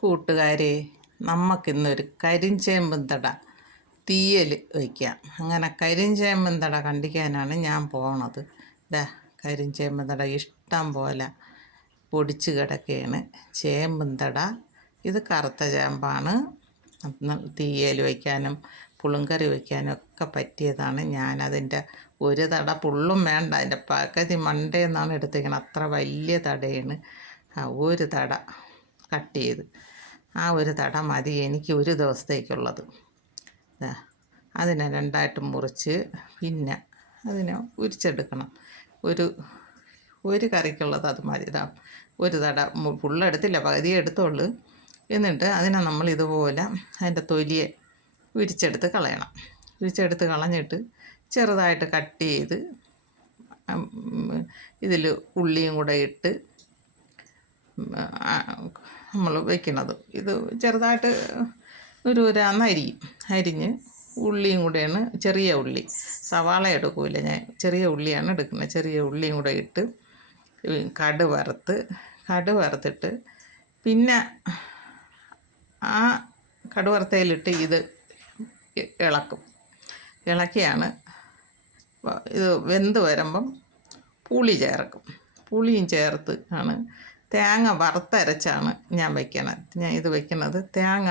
കൂട്ടുകാരെ, നമുക്കിന്നൊരു കരിഞ്ചേമ്പും തട തീയൽ വയ്ക്കാം. അങ്ങനെ കരിഞ്ചേമ്പും തട കണ്ടിക്കാനാണ് ഞാൻ പോണത്. ഇതാ കരിഞ്ചേമ്പും തട ഇഷ്ടം പോലെ പൊടിച്ച് കിടക്കുകയാണ്. ചേമ്പും തട ഇത് കറുത്ത ചേമ്പാണ്. തീയൽ വയ്ക്കാനും പുളുങ്കറി വയ്ക്കാനും ഒക്കെ പറ്റിയതാണ്. ഞാനതിൻ്റെ ഒരു തട പുള്ളും വേണ്ട, അതിൻ്റെ പകുതി മണ്ടയെന്നാണ് എടുത്തിരിക്കുന്നത്. അത്ര വലിയ തടയാണ്. ഒരു തട കട്ട് ചെയ്ത് ആ ഒരു തട മതി എനിക്ക് ഒരു ദിവസത്തേക്കുള്ളത്. അതിനെ രണ്ടായിട്ട് മുറിച്ച് പിന്നെ അതിനെ ഉരിച്ചെടുക്കണം. ഒരു കറിക്കുള്ളത് അത് മതി. ഒരു തട പുള്ളെടുത്തില്ല, പകുതിയെ എടുത്തുള്ളൂ. എന്നിട്ട് അതിനെ നമ്മൾ ഇതുപോലെ അതിൻ്റെ തൊലിയെ ഉരിച്ചെടുത്ത് കളയണം. ഉരിച്ചെടുത്ത് കളഞ്ഞിട്ട് ചെറുതായിട്ട് കട്ട് ചെയ്ത് ഇതിൽ ഉള്ളിയും കൂടെ ഇട്ട് നമ്മൾ വയ്ക്കുന്നത്. ഇത് ചെറുതായിട്ട് അരിഞ്ഞ് ഉള്ളിയും കൂടെയാണ്, ചെറിയ ഉള്ളി, സവാള എടുക്കൂല ഞാൻ, ചെറിയ ഉള്ളിയാണ് എടുക്കുന്നത്. ചെറിയ ഉള്ളിയും കൂടെ ഇട്ട് കടുക് വറുത്തിട്ട് പിന്നെ ആ കടുക് വറുത്തതിലിട്ട് ഇത് ഇളക്കിയാണ് ഇത് വെന്ത് വരുമ്പം പുളി ചേർക്കും. പുളിയും ചേർത്ത് ആണ് തേങ്ങ വറുത്തരച്ചാണ് ഞാൻ ഇത് വയ്ക്കുന്നത്. തേങ്ങ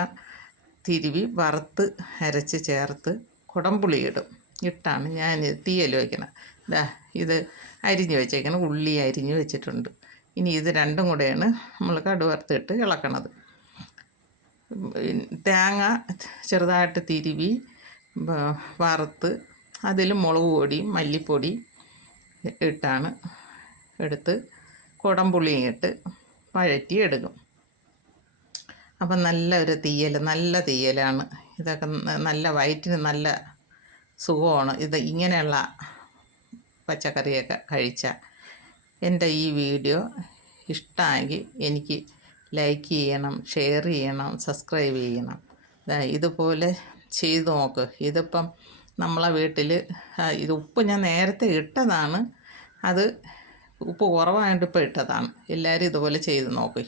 തിരുവി വറുത്ത് അരച്ച് ചേർത്ത് കുടംപുളി ഇട്ടാണ് ഞാൻ തീയൽ വയ്ക്കുന്നത്. ഇത് അരിഞ്ഞ് വെച്ചേക്കണം, ഉള്ളി അരിഞ്ഞ് വെച്ചിട്ടുണ്ട്. ഇനി ഇത് രണ്ടും കൂടെയാണ് നമ്മൾ കടുക് വറുത്തിട്ട് ഇളക്കണത്. തേങ്ങ ചെറുതായിട്ട് തിരുവി വറുത്ത് അതിൽ മുളക് പൊടി മല്ലിപ്പൊടി ഇട്ടാണ് എടുത്ത് കുടംപുളിയും ഇട്ട് വഴറ്റിയെടുക്കും. അപ്പം നല്ല തീയലാണ്. ഇതൊക്കെ നല്ല വയറ്റിന് നല്ല സുഖമാണ്. ഇത് ഇങ്ങനെയുള്ള പച്ചക്കറിയൊക്കെ കഴിച്ചാൽ. എൻ്റെ ഈ വീഡിയോ ഇഷ്ടമായെങ്കിൽ എനിക്ക് ലൈക്ക് ചെയ്യണം, ഷെയർ ചെയ്യണം, സബ്സ്ക്രൈബ് ചെയ്യണം. ഇതുപോലെ ചെയ്തു നോക്ക്. ഇതിപ്പം നമ്മളെ വീട്ടിൽ ഇത് ഉപ്പ് ഞാൻ നേരത്തെ ഇട്ടതാണ്. അത് ഉപ്പ് കുറവായിട്ട് ഇപ്പോൾ ഇട്ടതാണ്. എല്ലാവരും ഇതുപോലെ ചെയ്ത് നോക്ക്.